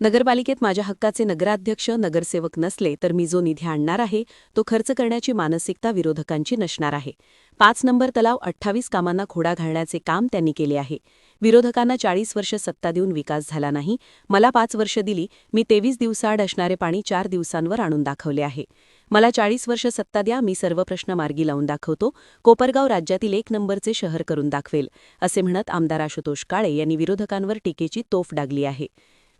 नगरपालिकेत माझ्या हक्काचे नगराध्यक्ष नगरसेवक नसले तर मी जो निधी आणणार आहे तो खर्च करण्याची मानसिकता विरोधकांची नसणार आहे. पाच नंबर तलाव अठ्ठावीस कामांना खोडा घालण्याचे काम त्यांनी केले आहे. विरोधकांना चाळीस वर्ष सत्ता देऊन विकास झाला नाही. मला पाच वर्ष दिली मी तेवीस दिवसाआड असणारे पाणी चार दिवसांवर आणून दाखवले आहे. मला चाळीस वर्ष सत्ता द्या मी सर्व प्रश्न मार्गी लावून दाखवतो. कोपरगाव राज्यातील एक नंबरचे शहर करून दाखवेल असे म्हणत आमदार आशुतोष काळे यांनी विरोधकांवर टीकेची तोफ डागली आहे.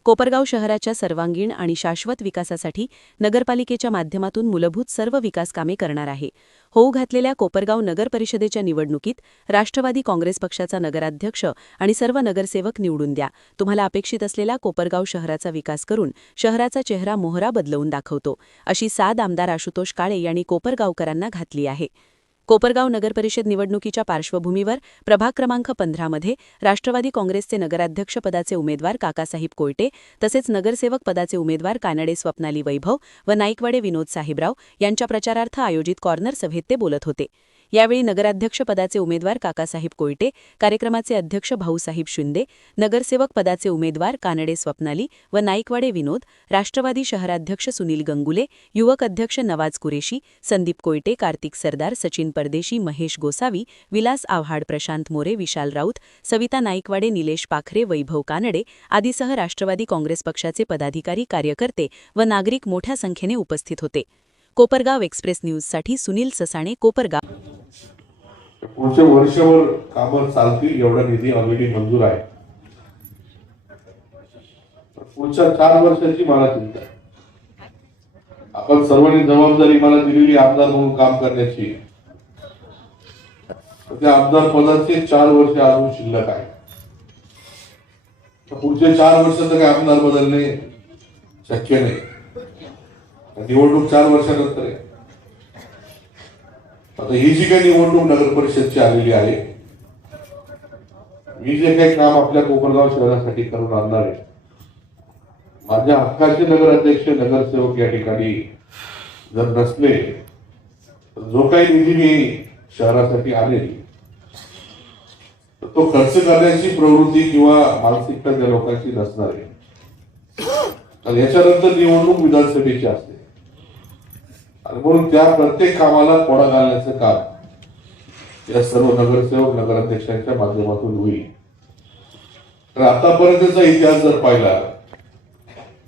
कोपरगाव शहराच्या सर्वांगीण आणि शाश्वत विकासासाठी नगरपालिकेच्या माध्यमातून मूलभूत सर्व विकास कामे करणार आहे. होऊ घातलेल्या कोपरगाव नगर परिषदेच्या निवडणुकीत राष्ट्रवादी काँग्रेस पक्षाचा नगराध्यक्ष आणि सर्व नगरसेवक निवडून द्या. तुम्हाला अपेक्षित असलेला कोपरगाव शहराचा विकास करून शहराचा चेहरा मोहरा बदलवून दाखवतो अशी साद आमदार आशुतोष काळे यांनी कोपरगावकरांना घातली आहे. कोपरगाव नगरपरिषद निवडणुकीच्या पार्श्वभूमीवर प्रभाग क्रमांक पंधरामध्ये राष्ट्रवादी काँग्रेसचे नगराध्यक्षपदाचे उमेदवार काकासाहेब कोयटे तसेच नगरसेवक पदाचे उमेदवार कानडे स्वप्नाली वैभव व नाईकवाडे विनोद साहेबराव यांच्या प्रचारार्थ आयोजित कॉर्नर सभेत ते बोलत होते. यावेळी नगराध्यक्षपदाचे उमेदवार काकासाहेब कोयटे कार्यक्रमाचे अध्यक्ष भाऊसाहेब शिंदे नगरसेवक पदाचे उमेदवार कानडे स्वप्नाली व नाईकवाडे विनोद राष्ट्रवादी शहराध्यक्ष सुनील गंगुले युवक अध्यक्ष नवाज कुरेशी संदीप कोयटे कार्तिक सरदार सचिन परदेशी महेश गोसावी विलास आव्हाड प्रशांत मोरे विशाल राऊत सविता नाईकवाडे निलेश पाखरे वैभव कानडे आदीसह राष्ट्रवादी काँग्रेस पक्षाचे पदाधिकारी कार्यकर्ते व नागरिक मोठ्या संख्येने उपस्थित होते. कोपरगाव एक्सप्रेस न्यूजसाठी सुनील ससाणे कोपरगाव. पुढच्या वर्षभर कामं चालतील एवढा निधी ऑलरेडी मंजूर आहे. पुढच्या चार वर्षाची मला चिंता आहे. आपण सर्वांनी जबाबदारी मला दिलेली आमदार म्हणून काम करण्याची. त्या आमदार पदाचे चार वर्ष अजून शिल्लक आहे. तर पुढचे चार वर्ष तर काही आमदार बदलणे शक्य नाही. निवडणूक चार वर्षानंतर आहे. आता ही जी काही निवडणूक नगर परिषदची आलेली आहे मी जे काही काम आपल्या कोपरगाव शहरासाठी करून आणणार आहे माझ्या हक्काचे नगराध्यक्ष नगरसेवक या ठिकाणी जर नसले तर जो काही निधी मी शहरासाठी आणेल तर तो खर्च करण्याची प्रवृत्ती किंवा मानसिकता त्या लोकांची नसणार आहे. याच्यानंतर निवडणूक विधानसभेची असते. आणि म्हणून त्या प्रत्येक कामाला कोडा घालण्याचं काम या सर्व नगरसेवक नगराध्यक्षांच्या माध्यमातून होईल. तर आतापर्यंतचा इतिहास जर पाहिला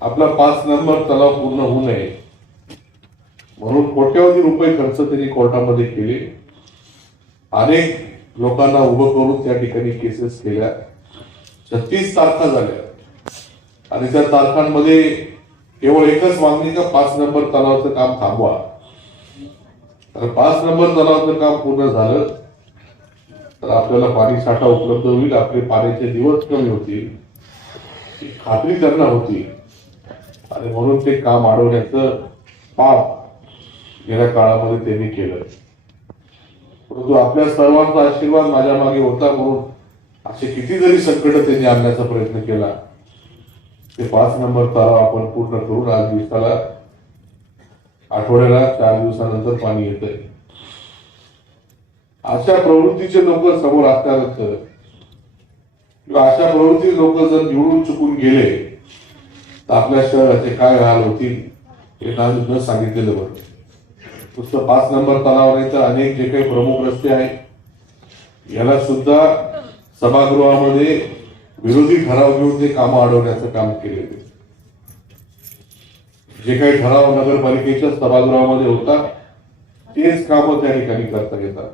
आपला पाच नंबर तलाव पूर्ण होऊ नये म्हणून कोट्यवधी रुपये खर्च त्यांनी कोर्टामध्ये केले. अनेक लोकांना उभं करून त्या ठिकाणी केसेस केल्या. छत्तीस तारखा झाल्या. आणि त्या तारखांमध्ये केवळ एकच मागणी का पाच नंबर तलावाचं काम थांबवा? तर पाच नंबर तलावाचं काम पूर्ण झालं तर आपल्याला पाणी साठा उपलब्ध होईल आपले पाण्याचे दिवस कमी होतील खात्री त्यांना होती. आणि म्हणून ते काम अडवण्याचं पाप गेल्या काळामध्ये त्यांनी केलं. परंतु आपल्या सर्वांचा आशीर्वाद माझ्या मागे होता म्हणून असे किती जरी संकट त्यांनी आणण्याचा प्रयत्न केला. ते पाच नंबर तलाव आपण पूर्ण करून आज दिवसाला आठवड्याला चार दिवसानंतर पाणी येतंय. अशा प्रवृत्तीचे लोक समोर असल्यानंतर किंवा अशा प्रवृत्ती लोक जर निवडून चुकून गेले तर आपल्या शहराचे काय हाल होतील हे ना न सांगितलेलं बरं. नुसतं पाच नंबर तलाव नाही तर अनेक जे काही प्रमुख रस्ते आहेत याला सुद्धा सभागृहामध्ये विरोधी ठराव घेऊन ते कामं अडवण्याचं काम केलेले जे काही ठराव नगरपालिकेच्या सभागृहामध्ये होता तेच कामं त्या ठिकाणी करता येतात.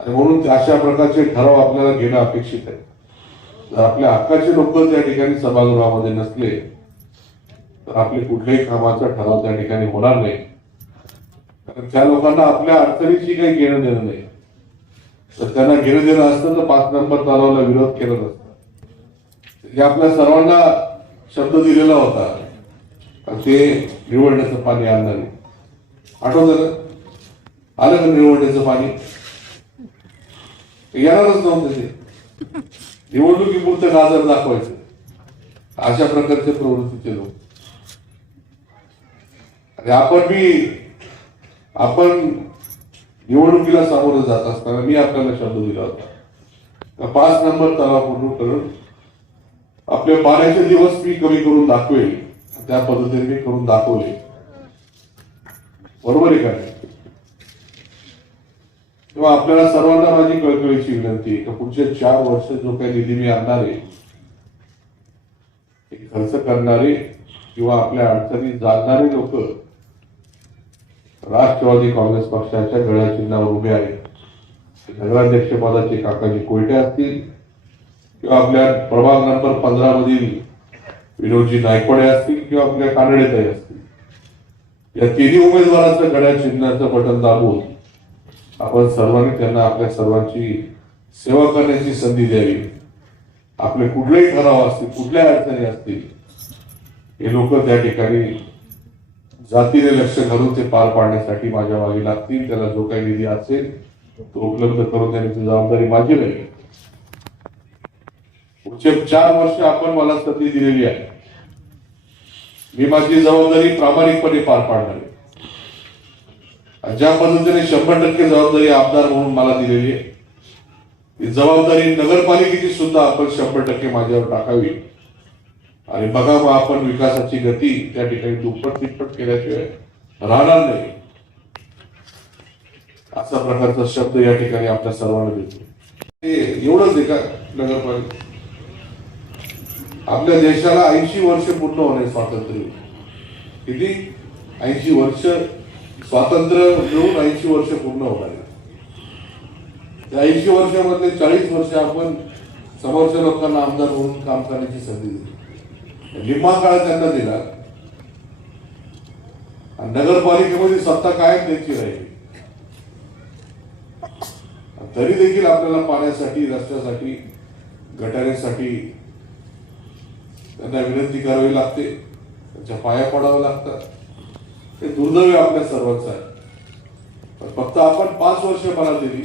आणि म्हणून अशा प्रकारचे ठराव आपल्याला घेणं अपेक्षित आहे. जर आपल्या हक्काचे लोक त्या ठिकाणी सभागृहामध्ये नसले तर आपले कुठल्याही कामाचा ठराव त्या ठिकाणी होणार नाही. कारण त्या लोकांना आपल्या अडचणीची काही घेणं देणं नाही. तर त्यांना घेणं देणं असतं तर पाच नंबर तलावाला विरोध केला नसता हे आपल्या सर्वांना शब्द दिलेला होता. ते निवडण्याचं पाणी आणणार नाही. आठवतं ना आलं का निवडण्याचं पाणी? येणारच नव्हतं ते. निवडणुकीपुरतं गाजर दाखवायचं. अशा प्रकारचे प्रवृत्तीचे लोक. आणि आपण बी आपण निवडणुकीला सामोरं जात असताना मी आपल्याला शब्द दिला होता. पाच नंबर तलाव पूर्ण करून आपले पाण्याचे दिवस मी कमी करून दाखवेल. त्या पद्धतीने मी करून दाखवले. बरोबर आहे का तेव्हा आपल्याला सर्वांना माझी कळकळीची विनंती आहे की पुढचे चार वर्ष जो काही निधी मी आणणार आहे खर्च करणारे किंवा आपल्या अडचणीत जाणणारे लोक राष्ट्रवादी काँग्रेस पक्षाच्या गळ्या चिन्हावर उभे आहेत. नगराध्यक्ष पदाचे काकाजी कोयटे असतील किंवा आपल्या प्रभाग नंबर पंधरा मधील विनोदजी नायकवाडे असतील किंवा आपल्या कानडेताई असतील. या तिन्ही उमेदवारांचं गड्या चिन्हाचं बटन दाबून आपण सर्वांनी त्यांना आपल्या सर्वांची सेवा करण्याची संधी द्यावी. आपले कुठलेही ठराव असतील कुठल्या अडचणी असतील हे लोक त्या ठिकाणी जातीने लक्ष घालून ते पार पाडण्यासाठी माझ्या मागे लागतील. त्याला जो काही निधी असेल तो उपलब्ध करून देण्याची जबाबदारी माझी नाही. पुढचे चार वर्ष आपण मला संधी दिलेली आहे. मी माझी जबाबदारी प्रामाणिकपणे पार पाडणार आहे. ज्या पद्धतीने शंभर टक्के जबाबदारी आमदार म्हणून मला दिलेली आहे ती जबाबदारी नगरपालिकेची सुद्धा आपण शंभर टक्के माझ्यावर टाकावी. आणि बघा मग आपण विकासाची गती त्या ठिकाणी दुप्पट तिप्पट केल्याशिवाय राहणार नाही. असा प्रकारचा शब्द या ठिकाणी आपल्या सर्वांना देतो ते एवढंच आहे का नगरपालिका आपल्या देशाला ऐंशी वर्ष पूर्ण होणे स्वातंत्र्य. किती? ऐंशी वर्ष स्वातंत्र्य मिळून ऐंशी वर्ष पूर्ण होणार त्या ऐंशी वर्षामध्ये चाळीस वर्ष आपण समोरच्या लोकांना आमदार म्हणून काम करण्याची संधी दिली. निम्मा काळ त्यांना दिला. आणि नगरपालिकेमध्ये सत्ता कायम त्यांची राहिली तरी देखील आपल्याला पाण्यासाठी रस्त्यासाठी गटारीसाठी त्यांना विनंती करावी लागते. त्यांच्या पाया पडावं लागतात हे दुर्दैव आपल्या सर्वांचं आहे. पण फक्त आपण पाच वर्ष मला दिली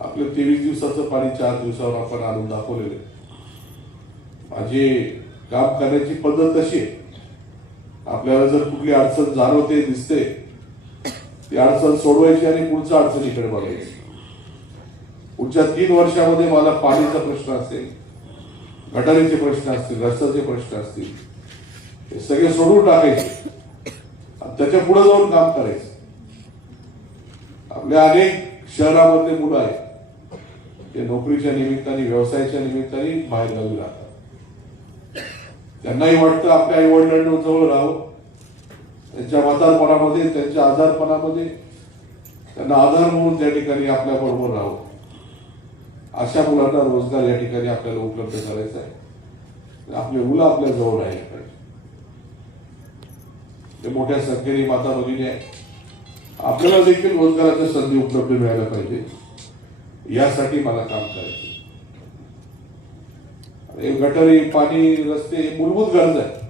आपलं तेवीस दिवसाचं पाणी चार दिवसावर आपण आणून दाखवलेलं आहे. माझी काम करण्याची पद्धत तशी आहे? आपल्याला जर कुठली अडचण जाणवते दिसते ती अडचण सोडवायची आणि पुढच्या अडचणीकडे बघायची. पुढच्या तीन वर्षामध्ये मला पाणीचा प्रश्न असेल. गटारीचे प्रश्न असतील रस्त्याचे प्रश्न असतील हे सगळे सोडून टाकायचे. त्याच्या पुढे जाऊन काम करायचं. आपल्या अनेक शहरामधले मुलं आहेत ते नोकरीच्या निमित्ताने व्यवसायाच्या निमित्ताने बाहेर गावी राहतात. त्यांनाही वाटतं आपल्या आई वडिलांना जवळ राहावं. त्यांच्या म्हातारपणामध्ये त्यांच्या आजारपणामध्ये त्यांना आधार म्हणून त्या ठिकाणी आपल्या बरोबर राहावं. अशा मुलांना रोजगार या ठिकाणी आपल्याला उपलब्ध करायचा आहे. आपली मुलं आपल्या जवळ राहिली पाहिजे. ते मोठ्या संख्येने माता भगिनी आहे आपल्याला देखील रोजगाराच्या संधी उपलब्ध मिळायला पाहिजे. यासाठी मला काम करायचं हे गटारी पाणी रस्ते मूलभूत गरज आहे.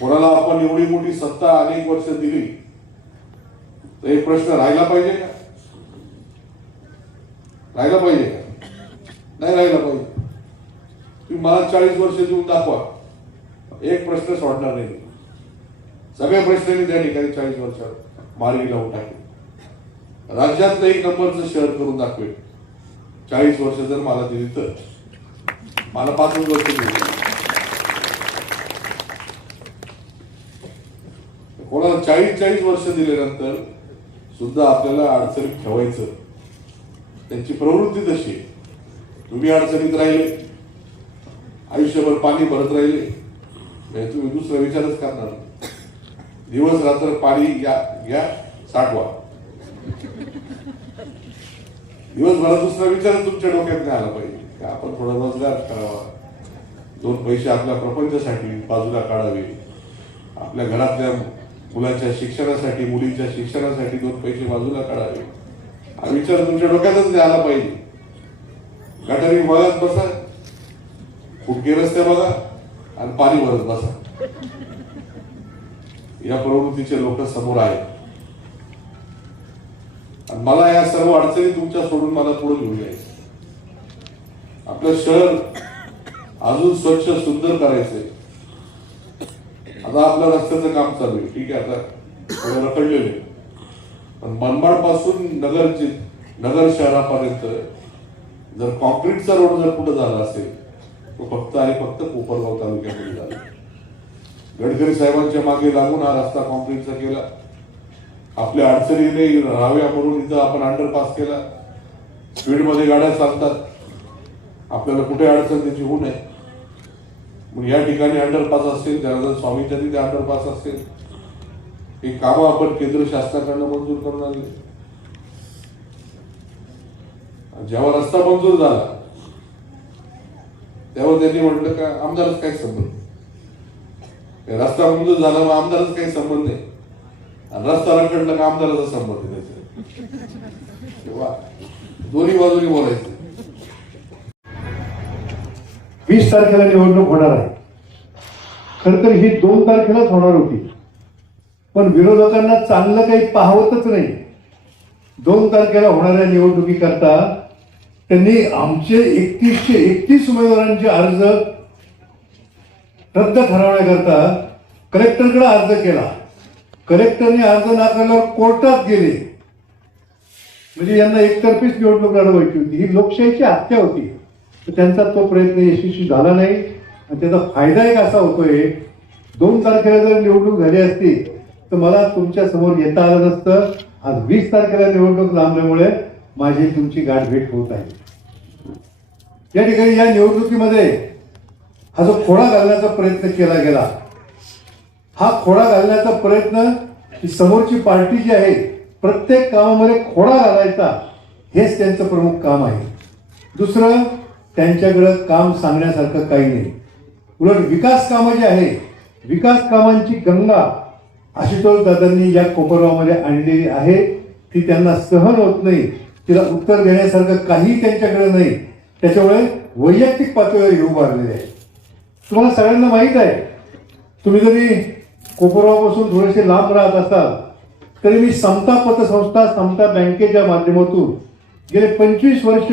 कोणाला आपण एवढी मोठी सत्ता अनेक वर्ष दिली तर हे प्रश्न राहिला पाहिजे का? राहिलं पाहिजे नाही राहिलं पाहिजे. तुम्ही मला चाळीस वर्ष देऊन दाखवा. एक प्रश्न सोडणार नाही सगळे प्रश्न मी त्या ठिकाणी चाळीस वर्ष मार्गी लावून टाकेल. राज्यातलं एक नंबरचं शहर करून दाखवेल. चाळीस वर्ष जर मला दिली तर. मला पाच वर्ष दिली. कोणाला चाळीस चाळीस वर्ष दिल्यानंतर सुद्धा आपल्याला अडचणीत ठेवायचं. त्यांची प्रवृत्ती तशी तुम्ही अडचणीत राहिले आयुष्यभर पाणी भरत राहिले म्हणजे तुम्ही दुसरा विचारच करणार दिवस रात्र पाणी या घ्या साठवा. दिवसभरात दुसरा विचार तुमच्या डोक्यात नाही आला पाहिजे. की आपण थोडा रोजगार करावा. दोन पैसे आपल्या प्रपंचासाठी बाजूला काढावे. आपल्या घरातल्या मुलाच्या शिक्षणासाठी मुलींच्या शिक्षणासाठी दोन पैसे बाजूला काढावे. विचार तुमच्या डोक्यातच नाही आला पाहिजे. गटारी बघत बसा. फुटके रस्ते बघा. आणि पाणी भरत बसा. या प्रवृत्तीचे लोक समोर आहेत. आणि मला या सर्व अडचणी तुमच्या सोडून मला पुढे घेऊन जायचं आपलं शहर अजून स्वच्छ सुंदर करायचंय. आता आपलं रस्त्याचं काम चालू आहे. ठीक आहे आता रखडलेलं आहे पण मनमाडपासून नगर नगर शहरापर्यंत जर कॉन्क्रीटचा रोड जर कुठं झाला असेल तो फक्त आणि फक्त कोपरगाव तालुक्यामध्ये झाला. गडकरी साहेबांच्या मागे लागून हा रस्ता कॉन्क्रीटचा केला. आपल्या अडचणीने राहाव्या म्हणून इथं आपण अंडरपास केला. स्पीडमध्ये गाड्या चालतात. आपल्याला कुठे अडचण त्याची होऊ नये. मग या ठिकाणी अंडरपास असेल जनार्दन स्वामीच्या तिथे अंडरपास असेल हे कामं आपण केंद्र शासनाकडनं मंजूर करून आणली आणि जेव्हा रस्ता मंजूर झाला तेव्हा त्यांनी म्हटलं का आमदारच काही संबंध नाही. रस्ता मंजूर झाला मग आमदारच काही संबंध नाही. आणि रस्ता रखडला का आमदाराचा संबंध आहे त्याचा. तेव्हा दोन्ही बाजूनी बोलायचं. वीस तारखेला निवडणूक होणार आहे. खर तर ही दोन तारखेलाच होणार होती. पण विरोधकांना चांगलं काही पाहवतच नाही. दोन तारखेला होणाऱ्या निवडणुकीकरता त्यांनी आमचे एकतीसशे एकतीस उमेदवारांचे अर्ज रद्द ठरवण्याकरता कलेक्टरकडे अर्ज केला. कलेक्टरने अर्ज नाकारल्यावर कोर्टात गेले. म्हणजे यांना एकतर्फीच निवडणूक लढवायची होती. ही लोकशाहीची हत्या होती. तर त्यांचा तो प्रयत्न यशस्वी झाला नाही. आणि त्याचा फायदा एक असा होतोय दोन तारखेला जर निवडणूक झाली असती तर मला तुमच्यासमोर येता आलं नसतं. आज वीस तारखेला निवडणूक लांबल्यामुळे माझी तुमची गाठ भेट होत आहे. या ठिकाणी या निवडणुकीमध्ये हा जो खोडा घालण्याचा प्रयत्न केला गेला हा खोडा घालण्याचा प्रयत्न समोरची पार्टी जी आहे प्रत्येक कामामध्ये खोडा घालायचा हेच त्यांचं प्रमुख काम आहे. दुसरं त्यांच्याकडं काम सांगण्यासारखं काही नाही. उलट विकास कामं जी आहे विकास कामांची गंगा आशुतोष दादांनी या कोपरगावमध्ये आणलेली आहे ती त्यांना सहन होत नाही. तिला उत्तर देण्यासारखं काही त्यांच्याकडे नाही. त्याच्यामुळे वैयक्तिक पातळीवर येऊ मारलेले आहे. तुम्हाला सगळ्यांना माहीत आहे तुम्ही जरी कोपरगावपासून थोडेसे लांब राहत असाल तरी मी समता पतसंस्था समता बँकेच्या माध्यमातून गेले पंचवीस वर्ष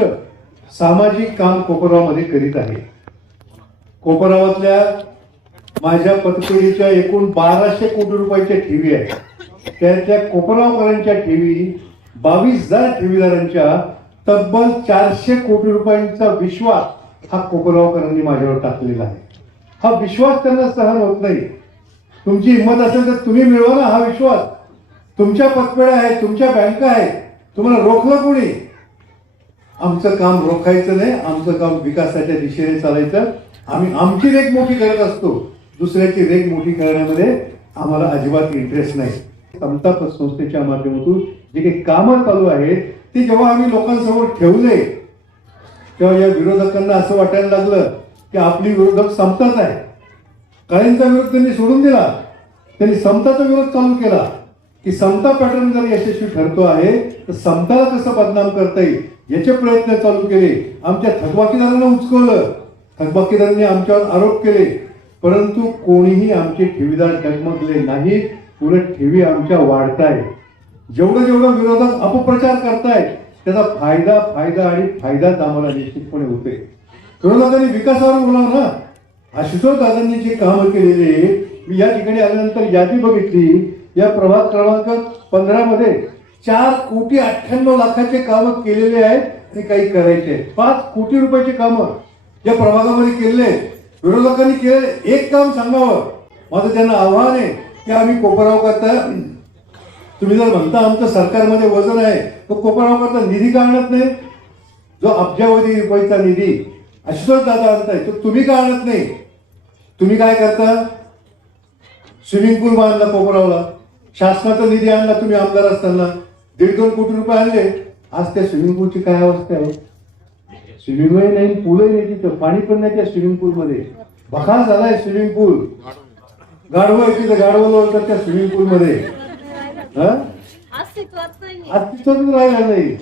सामाजिक काम कोपरगावमध्ये करीत आहे. कोपरगावातल्या माझ्या पतपेढीच्या एकूण बाराशे कोटी रुपयाच्या ठेवी आहेत. त्याच्या कोपरगावकरांच्या ठेवी बावीस हजार ठेवीदारांच्या तब्बल चारशे कोटी रुपयांचा विश्वास हा कोपरगावकरांनी माझ्यावर टाकलेला आहे. हा विश्वास त्यांना सहन होत नाही. तुमची हिंमत असेल तर तुम्ही मिळवा ना हा विश्वास. तुमच्या पतपेढ्या आहेत तुमच्या बँका आहेत. तुम्हाला रोखलं कोणी? आमचं काम रोखायचं नाही आमचं काम विकासाच्या दिशेने चालायचं. आम्ही आमची रेख मोठी करत असतो. दुसऱ्याची रेख मोठी करण्यामध्ये आम्हाला अजिबात इंटरेस्ट नाही. समता संस्थेच्या माध्यमातून जे काही कामं चालू आहेत ते जेव्हा आम्ही लोकांसमोर ठेवले तेव्हा या विरोधकांना असं वाटायला लागलं की आपली विरोधक समताच आहे. काहींचा विरोध त्यांनी सोडून दिला. त्यांनी समताचा विरोध चालू केला. की समता पॅटर्न जर यशस्वी ठरतो आहे तर समताला कसं बदनाम करता येईल याचे प्रयत्न चालू केले. आमच्या थकबाकीदारांना उचकवलं. थकबाकीदारांनी आमच्यावर आरोप केले. परंतु कोणीही आमचे ठेवीदार डगमगले नाही उलट ठेवी आमच्या वाढताय जेवढं जेवढं विरोधात अपप्रचार करतायत त्याचा फायदा फायदा आणि फायदाच आम्हाला निश्चितपणे होते विरोधकांनी विकासावर बोलावं ना. आशुतोष दादांनी जे कामं केलेले मी या ठिकाणी आल्यानंतर यादी बघितली. या प्रभाग क्रमांक पंधरा मध्ये चार कोटी अठ्ठ्याण्णव लाखाचे कामं केलेले आहेत आणि काही करायचे आहेत. पाच कोटी रुपयाचे कामं या प्रभागामध्ये केलेले आहेत. विरोधकांनी केलेले एक काम सांगावं. माझं त्यांना आव्हान आहे की आम्ही कोपराव करता. तुम्ही जर म्हणता आमचं सरकारमध्ये वजन आहे तो कोपराव निधी का आणत नाही? जो अब्जावधी रुपयाचा निधी आशुतोष दादा आणताय तो तुम्ही का आणत नाही? तुम्ही काय करता? स्विमिंग पूल बांधला कोपरावला. शासनाचा निधी आणला तुम्ही आमदार असताना. दीड दोन कोटी रुपये आणले. आज त्या स्विमिंग पूलची काय अवस्था आहे? स्विमिंगही नाही पूलही नाही तिथं. पाणी पण नाही त्या स्विमिंग पूलमध्ये. बखार झालाय स्विमिंग पूल. गाढवं तिथं गाढवलं होतं त्या स्विमिंग पूलमध्ये. अस्तित्वात राहिलं नाही.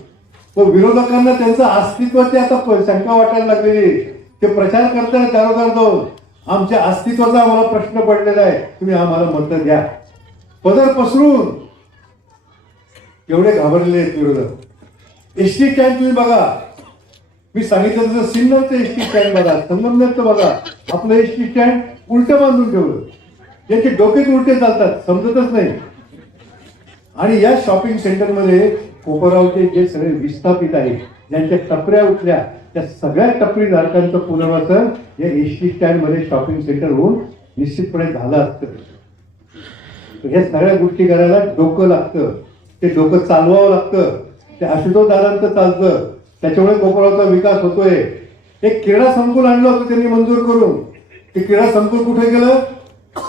तो विरोधकांना त्यांचं अस्तित्वाची आता शंका वाटायला लागलेली. ते प्रचार करतायत दारोदार जाऊन. आमच्या अस्तित्वाचा आम्हाला प्रश्न पडलेला आहे. तुम्ही आम्हाला मत द्या. पदर पसरून. एवढे घाबरलेले आहेत विरोधक. एस टी स्टँड तुम्ही बघा. मी सांगितलं तसं सिन्नरचं एस टी स्टँड बघा. संगमनेरचं बघा. आपलं एस टी स्टँड उलटं बांधून ठेवलं. याचे डोकेच उलटे चालतात. समजतच नाही. आणि या शॉपिंग सेंटरमध्ये कोपरावचे जे सगळे विस्थापित आहेत ज्यांच्या टपऱ्या उठल्या त्या सगळ्या टपरी धारकांचं पुनर्वसन या एस टी स्टँडमध्ये शॉपिंग सेंटर होऊन निश्चितपणे झालं असतं. ह्या सगळ्या गोष्टी करायला डोकं लागतं. ते डोकं चालवावं लागतं. ते आशुतोषदारांचं चालतं. त्याच्यामुळे कोपरावचा विकास होतोय. एक क्रीडा संकुल आणलं होतं त्यांनी मंजूर करून. ते क्रीडा संकुल कुठे गेलं?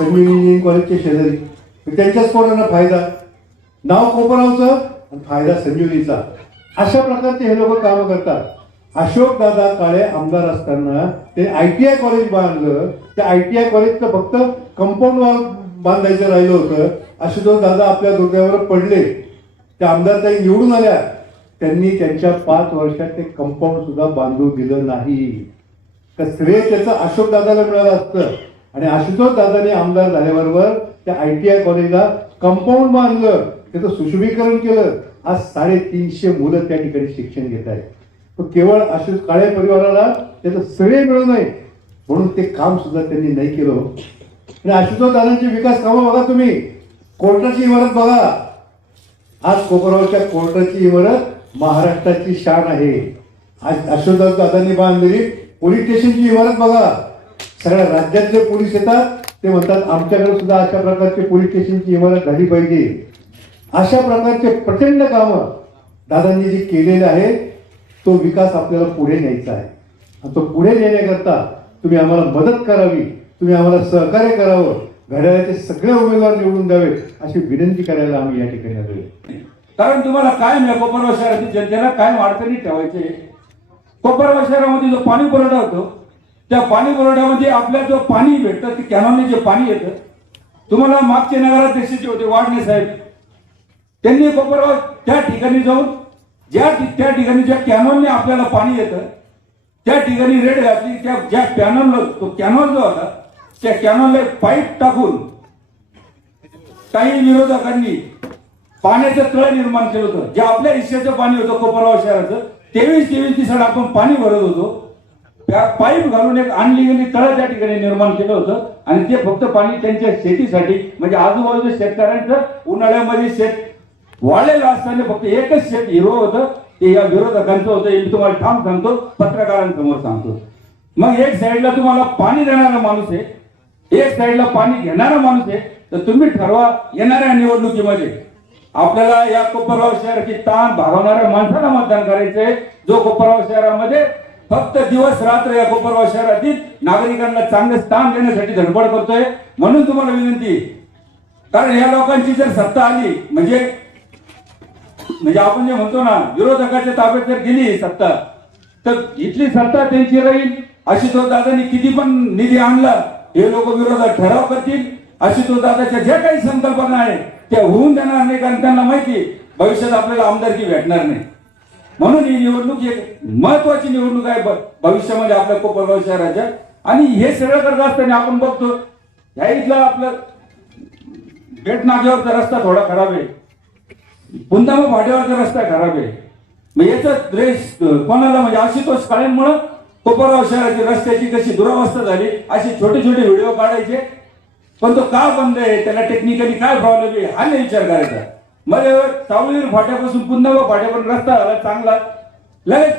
इंजिनिअरिंग कॉलेजच्या शेजारी. त्यांच्याच कोणाला फायदा. नाव कोपरावचं आणि फायदा संजीवनीचा. अशा प्रकारचे हे लोक कामं करतात. अशोक दादा काळे आमदार असताना ते आय टी आय कॉलेज बांधलं. त्या आय टी आय कॉलेजचं फक्त कंपाऊंड वॉल बांधायचं राहिलं होतं. आशुतोष दादा आपल्या डोक्यावर पडले. त्या आमदार ताई निवडून आल्या. त्यांनी त्यांच्या पाच वर्षात ते कंपाऊंड सुद्धा बांधू दिलं नाही. तर श्रेय त्याचं अशोक दादाला मिळालं असतं. आणि आशुतोष दादाने आमदार झाल्याबरोबर त्या आय टी आय कॉलेजला कंपाऊंड बांधलं. त्याचं सुशोभीकरण केलं. आज साडेतीनशे मुलं त्या ठिकाणी शिक्षण घेत आहेत. पण केवळ अशोक काळे परिवाराला त्याचं श्रेय मिळू नये म्हणून ते काम सुद्धा त्यांनी नाही केलं. आणि आशुतोष दादांची विकास कामं बघा तुम्ही. कोर्टाची इमारत बघा. आज कोपरावच्या कोर्टाची इमारत महाराष्ट्राची शान आहे. आज अशोकदास दादांनी बांधलेली पोलीस स्टेशनची इमारत बघा. सगळ्या राज्यातले पोलीस येतात. ते म्हणतात आमच्याकडे सुद्धा अशा प्रकारची पोलीस स्टेशनची इमारत झाली पाहिजे. अशा प्रकारचे प्रचंड कामं दादांनी जे केलेले आहे तो विकास आपल्याला पुढे न्यायचा आहे. आणि तो पुढे नेण्याकरता तुम्ही आम्हाला मदत करावी तुम्ही आम्हाला सहकार्य करावं घड्याळाचे सगळे उमेदवार निवडून द्यावेत अशी विनंती करायला आम्ही या ठिकाणी आलोय. कारण तुम्हाला काय मिळेल कोपरगाव शहरातील जनतेला काय अडचणी ठेवायचे. कोपरगाव शहरामध्ये जो पाणी पुरवठा होतो त्या पाणी पुरवठ्यामध्ये आपल्या जो पाणी भेटतं ते कॅनॉलने जे पाणी येतं तुम्हाला मागचे नगराध्यक्ष जे होते वाडणे साहेब. त्यांनी बरोबर त्या ठिकाणी जाऊन ज्या त्या ठिकाणी ज्या कॅनॉलने आपल्याला पाणी येतं त्या ठिकाणी रेड घातली त्या ज्या कॅनॉल तो कॅनॉल जो होता त्या कॅनॉलला पाईप टाकून काही विरोधकांनी पाण्याचं तळ निर्माण केलं होतं. जे आपल्या हिश्याचं पाणी होतं कोपरगाव शहराचं तेवीस तेवीस दिवसात आपण पाणी भरत होतो. त्या पाईप घालून एक अनलिगली तळ त्या ठिकाणी निर्माण केलं होतं आणि ते फक्त पाणी त्यांच्या शेतीसाठी म्हणजे आजूबाजूच्या शेतकऱ्यांचं उन्हाळ्यामध्ये शेत वाळलेलं असताना फक्त एकच शेत हिरो होतं? ते या विरोधकांचं होतं. हे मी तुम्हाला ठाम सांगतो पत्रकारांसमोर सांगतो. मग एक साईडला तुम्हाला पाणी देणारा माणूस आहे एक साईडला पाणी घेणारा माणूस आहे तर तुम्ही ठरवा येणाऱ्या निवडणुकीमध्ये. आपल्याला या कोपरगाव शहराची ताण भागवणाऱ्या माणसाला मतदान करायचंय. जो कोपरगाव शहरामध्ये फक्त दिवस रात्र या कोपरगाव शहरातील नागरिकांना चांगले स्थान देण्यासाठी धडपड करतोय म्हणून तुम्हाला विनंती. कारण या लोकांची जर सत्ता आली म्हणजे म्हणजे आपण जे म्हणतो ना विरोधकाच्या ताब्यात जर गेली सत्ता तर इथली सत्ता त्यांची राहील. अशी तो दादानी किती पण निधी आणला हे लोक विरोधात ठराव करतील. आशुतोष दादाच्या ज्या काही संकल्पना आहेत त्या होऊन देणार नाही कारण त्यांना माहिती भविष्यात आपल्याला आमदारकी भेटणार नाही. म्हणून ही निवडणूक एक महत्वाची निवडणूक आहे भविष्यामध्ये आपल्या कोपरगाव शहराच्या. आणि हे सगळं करत असताना आपण बघतो ह्या इथला आपलं बेट नाक्यावरचा रस्ता थोडा खराब आहे. पुंदामा भाट्यावरचा रस्ता खराब आहे. मग याचा द्रेस कोणाला म्हणजे आशुतोष काळेंमुळं कोपरगाव शहराची रस्त्याची कशी दुरावस्था झाली असे छोटे छोटे व्हिडिओ काढायचे. पण तो का बंद आहे? त्याला टेक्निकली काय प्रॉब्लेम आहे? हा नाही विचार करायचा. मला सावळीर फाट्यापासून पुन्हा फाट्यापर्यंत रस्ता झाला चांगला. लगेच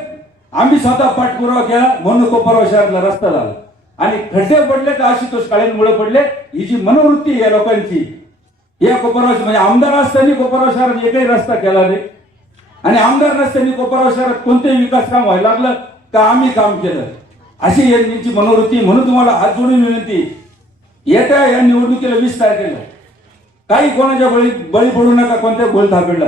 आम्ही स्वतः पाठपुरावा केला म्हणून कोपरगाव शहरातला रस्ता झाला. आणि खड्डे पडले तर आशुतोष काळेंमुळे पडले. ही जी मनोवृत्ती आहे या लोकांची या कोपरगाव म्हणजे आमदार असताना कोपरगाव शहरात एकही रस्ता केला नाही. आणि आमदार नसताना कोपरगाव शहरात कोणतेही विकास काम व्हायला लागलं का आम्ही काम केलं? अशी यांची मनोवृत्ती म्हणून तुम्हाला हात जोडून विनंती येत्या या निवडणुकीला वीस तारखेला काही कोणाच्या बळी बळी पडू नका कोणत्या गोल थापेडला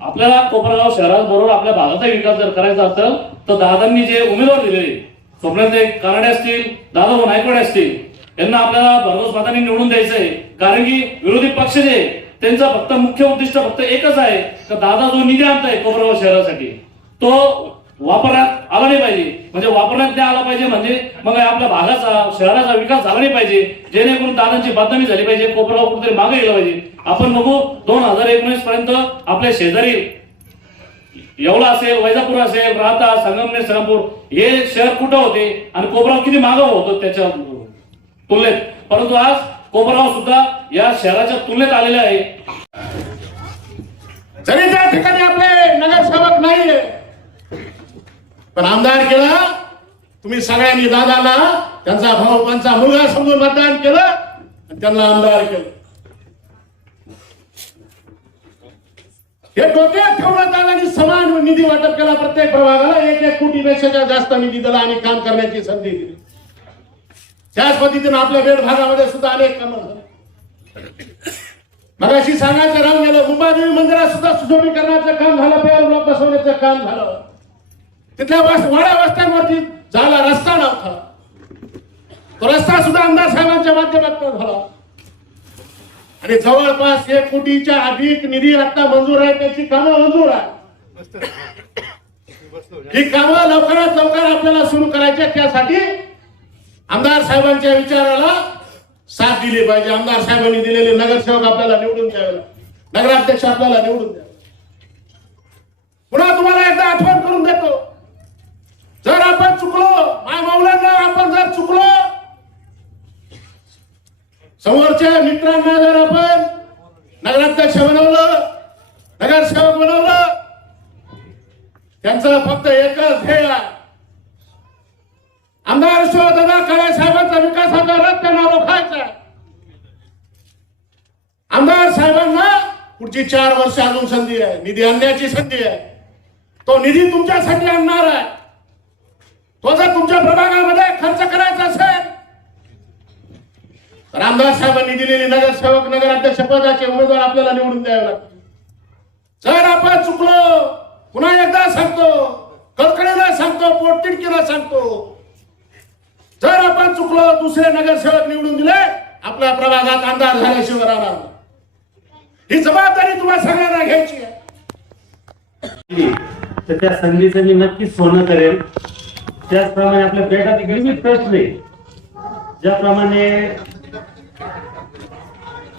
आपल्याला कोपरगाव शहराबरोबर आपल्या भागाचा विकास जर करायचा असेल तर दादांनी जे उमेदवार दिलेले स्वप्नाचे कराडे असतील दादा हो नायकवाडे असतील यांना आपल्याला भरघोस मतांनी निवडून द्यायचंय. कारण की विरोधी पक्ष जे त्यांचा फक्त मुख्य उद्दिष्ट फक्त एकच आहे का दादा जो निधी आणताय कोपरगाव शहरासाठी तो वापरण्यात आला नाही पाहिजे. म्हणजे वापरण्यात नाही आला पाहिजे म्हणजे मग आपल्या भागाचा शहराचा विकास झाला नाही पाहिजे. जेणेकरून दादांची बदनामी झाली पाहिजे कोपरगाव कुठेतरी मागे गेलं पाहिजे. आपण बघू दोन हजार एकोणीस पर्यंत आपल्या शेजारी येवला असेल वैजापूर असेल राहता संगमनेर संगमपूर हे शहर कुठं होते आणि कोपरगाव किती मागं होतं त्याच्या तुलनेत. परंतु आज कोपरगाव सुद्धा या शहराच्या तुलनेत आलेले आहे. जरी त्या ठिकाणी आपले नगरसेवक नाहीये पण आमदार केला तुम्ही सगळ्यांनी दादाला त्यांचा भाऊ त्यांचा मुलगा समजून मतदान केलं आणि त्यांना आमदार केलं. हे डोक्यात ठेवण्यात आलं आणि समान निधी वाटप केला प्रत्येक प्रभागाला. एक एक कोटीपेक्षा जास्त निधी दिला आणि काम करण्याची संधी दिली. त्याच पद्धतीने आपल्या बेड भागामध्ये सुद्धा अनेक कामं झाली. मगाशी सांगायचं राहून गेलं मुंबादेवी मंदिरात सुद्धा सुशोभीकरणाचं काम झालं ब्लॉक बसवण्याचं काम झालं. तिथल्या वस- वाड्या वस्त्यांवरती झाला रस्ता नव्हता. तो रस्ता सुद्धा आमदार साहेबांच्या माध्यमातून झाला. आणि जवळपास एक कोटीच्या अधिक निधी आता मंजूर आहे त्याची कामं मंजूर आहे ही कामं लवकरात लवकर आपल्याला सुरू करायची. त्यासाठी आमदार साहेबांच्या विचाराला साथ दिली पाहिजे. आमदार साहेबांनी दिलेले नगरसेवक आपल्याला निवडून द्यावे नगराध्यक्ष आपल्याला निवडून द्यावे पुन्हा तुम्हाला एकदा आठवण करून देतो. जर आपण चुकलो माय मौलांना आपण जर चुकलो समोरच्या मित्रांना जर आपण नगराध्यक्ष बनवलं नगरसेवक बनवलं त्यांचं फक्त एकच हे आहे आमदार दादा काळे साहेबांचा विकासाचा रथ त्यांना रोखायचा आहे. आमदार साहेबांना पुढची चार वर्ष अजून संधी आहे. निधी आणण्याची संधी आहे. तो निधी तुमच्यासाठी आणणार आहे. तो जर तुमच्या प्रभागामध्ये खर्च करायचा असेल तर आमदार साहेबांनी दिलेले नगरसेवक नगराध्यक्ष पदाचे उमेदवार आपल्याला निवडून द्यावे लागतील. जर आपण चुकलो पुन्हा एकदा सांगतो कळकळीला सांगतो पोटतिडकीला सांगतो. जर आपण चुकलो दुसरे नगरसेवक निवडून दिले आपल्या प्रभागात आमदार झाल्याशिवाय राहणार ही जबाबदारी तुम्हाला सगळ्यांना घ्यायची आहे. तर त्या संधीचं मी नक्कीच सोनं करेल. त्याचप्रमाणे आपल्या पेटात विविध प्रश्न आहे ज्याप्रमाणे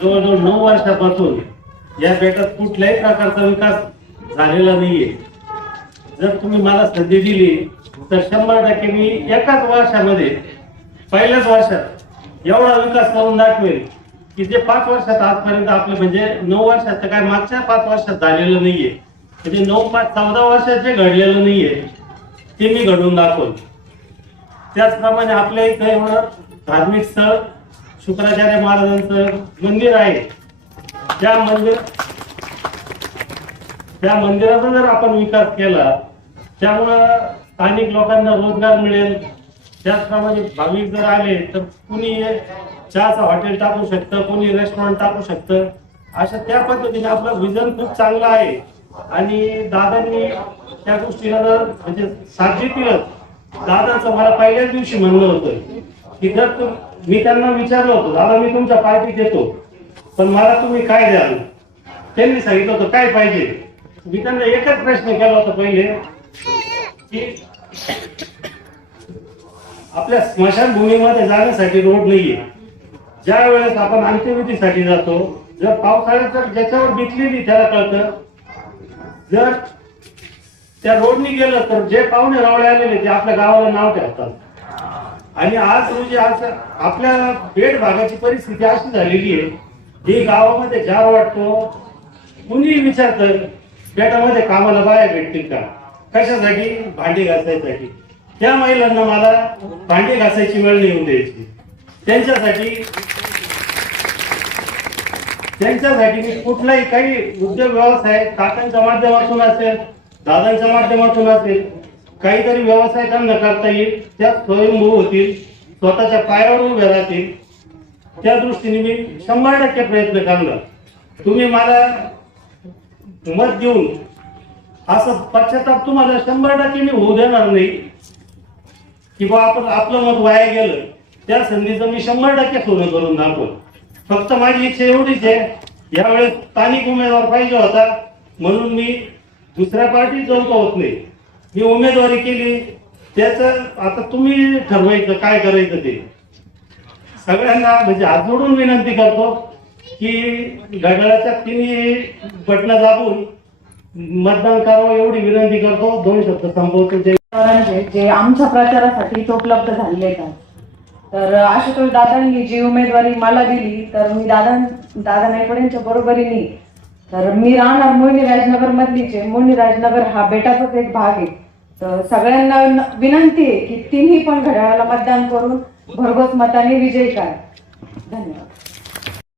जवळजवळ नऊ वर्षापासून या बेटात कुठल्याही प्रकारचा विकास झालेला नाहीये. जर तुम्ही मला संधी दिली तर शंभर टक्के मी एकाच वर्षामध्ये पहिल्याच वर्षात एवढा विकास करून दाखवेल. की जे पाच वर्षात आजपर्यंत आपले म्हणजे नऊ वर्षात तर काय मागच्या पाच वर्षात झालेलं नाहीये. म्हणजे नऊ पाच चौदा वर्षात जे घडलेलं नाहीये ते मी घडवून दाखवलं. त्याचप्रमाणे आपल्या इथं एवढं धार्मिक स्थळ शुक्राचार्य महाराजांचं मंदिर आहे. त्या मंदिर त्या मंदिराचा जर आपण विकास केला त्यामुळं स्थानिक लोकांना रोजगार मिळेल. त्याचप्रमाणे भाविक जर आले तर कुणी चहाचं हॉटेल टाकू शकतं कोणी रेस्टॉरंट टाकू शकतं. अशा त्या पद्धतीने आपलं विजन खूप चांगलं आहे. आणि दादांनी त्या गोष्टीला जर म्हणजे साथ देतीलच दादाचं मला पहिल्याच दिवशी म्हणलं होतं की जर मी त्यांना विचारलं होतं दादा मी तुमच्या पार्टीत देतो पण मला तुम्ही काय द्याल? त्यांनी सांगितलं होतं काय पाहिजे? मी त्यांना एकच प्रश्न केला होता पहिले की आपल्या स्मशानभूमीमध्ये जाण्यासाठी रोड नाहीये. ज्या वेळेस आपण अंत्यविधीसाठी जातो जर पावसाळ्यात जर ज्याच्यावर बितलेली त्याला कळतं. जर त्या रोडनी गेलं तर जे पाहुणे रावळे आलेले ते आपल्या गावाला नाव ठेवतात. आणि आज रोजी आज आपल्या बेड भागाची परिस्थिती अशी झालेली आहे ही गावामध्ये जार वाटतो. कुणी विचारतं बेटामध्ये कामाला बाया भेटतील का? कशासाठी? भांडी घासायसाठी. त्या महिलांना मला भांडी घासायची वेळ नाही येऊन द्यायची. त्यांच्यासाठी त्यांच्यासाठी मी कुठलाही काही उद्योग व्यवसाय काकांच्या माध्यमातून असेल दादांच्या माध्यमातून असेल काहीतरी व्यवसाय त्यांना करता येईल त्या स्वयंभू होतील स्वतःच्या पायावर उभे राहतील. त्या दृष्टीने मी शंभर टक्के प्रयत्न करणार. तुम्ही मला मत देऊन असं पश्चाताप तुम्हाला शंभर टक्के मी होऊ देणार नाही. की बा आपण आपलं मत वाया गेलं. त्या संधीचं मी शंभर टक्के सोनं करून दाखवलं फक्त माझी इच्छा एवढीच आहे यावेळेस स्थानिक उमेदवार पाहिजे होता म्हणून मी दुसऱ्या पार्टीत जाऊ होत नाही. मी उमेदवारी केली त्याचं आता तुम्ही ठरवायचं काय करायचं ते. सगळ्यांना म्हणजे हात जोडून विनंती करतो की घड्याळाच्या तिन्ही बटणं दाबून मतदान करावं एवढी विनंती करतो. दोन शब्द संपवतो. जे आमच्या प्रचारासाठी उपलब्ध झालेले आहेत. तर आशुतोष दादांनी जी उमेदवारी मला दिली तर मी दादा दादा नायकवाड बरोबरीने. तर मी राहणार मोहिनी राजनगर मधलीचे. मोहिनी राजनगर हा बेटाचाच एक भाग आहे. तर सगळ्यांना विनंती आहे की तिन्ही पण घड्याळाला मतदान करून भरघोस मताने विजयी करा. धन्यवाद.